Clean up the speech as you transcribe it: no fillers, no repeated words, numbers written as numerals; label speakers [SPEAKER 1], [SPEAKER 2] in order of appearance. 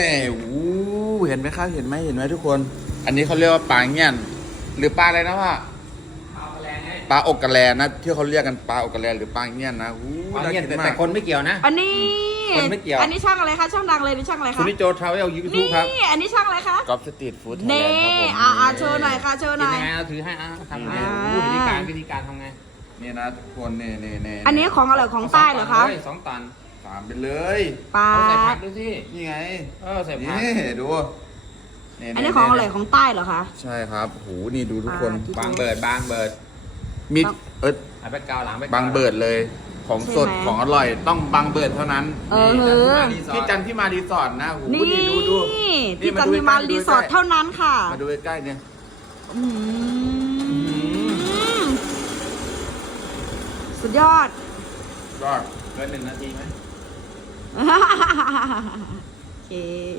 [SPEAKER 1] เห็นไหมครับเห็นไหมทุกคน อันนี้เขาเรียกว่าปลาเงี้ยนหรือปลาอะไรนะว่าปลาอกกระแลนะที่เขาเรียกกันปลาอกกระแลหรือปลาเงี้ยนนะ
[SPEAKER 2] ปลาเงี้ยนแต่คนไม่เกี่ยวนะ
[SPEAKER 3] อันนี้
[SPEAKER 2] คนไม่เกี่ยว
[SPEAKER 3] อันนี้ช่างอะไรคะช่างดังเลยนี่ช่างอะไรคะ
[SPEAKER 2] คุณนิโจทราเวลยูทูบครับ
[SPEAKER 3] นี่อันนี้ช่างอะไรคะ
[SPEAKER 1] กอล์ฟสตรีทฟู้ดไทยแล
[SPEAKER 3] นี่
[SPEAKER 1] นด์ครับผม
[SPEAKER 3] โชว์หน่อยค่ะโชว์ห
[SPEAKER 2] กิน
[SPEAKER 3] น่อย
[SPEAKER 2] ยังไงเราถือให้ทำไง
[SPEAKER 3] วิธีการ
[SPEAKER 2] วิธีการทำไง
[SPEAKER 1] นี่นะทุกคนนี่
[SPEAKER 3] อันนี้ของอะไรของใต้เหรอคะ
[SPEAKER 2] 2 ตัน
[SPEAKER 1] ตามไปเลย
[SPEAKER 3] ปลา
[SPEAKER 2] เอาใส่ผักดูสิ
[SPEAKER 1] นี่ไง
[SPEAKER 2] ใส่ผัก
[SPEAKER 1] นี่ดู
[SPEAKER 3] อันนี้ของอะไรของใต้เหรอคะ
[SPEAKER 1] ใช่ครับโหนี่ดูทุกคน
[SPEAKER 2] บางเบิร์ด
[SPEAKER 1] มี
[SPEAKER 2] ไอ้แบ็คกราวหลัง
[SPEAKER 1] บางเบิร์ดเลยของสดของอร่อยต้องบางเบิร์ดเท่านั้น ที่จันที่มารีสอร์ทนะโห
[SPEAKER 3] นี่
[SPEAKER 1] ดู
[SPEAKER 3] ที่จันทิมารีสอร์ทเท่านั้นค่ะ
[SPEAKER 1] มาดูใกล้ๆเนี่ย
[SPEAKER 3] สุดยอด
[SPEAKER 1] ก็
[SPEAKER 2] เกิน1 นาทีไหม
[SPEAKER 3] โอเค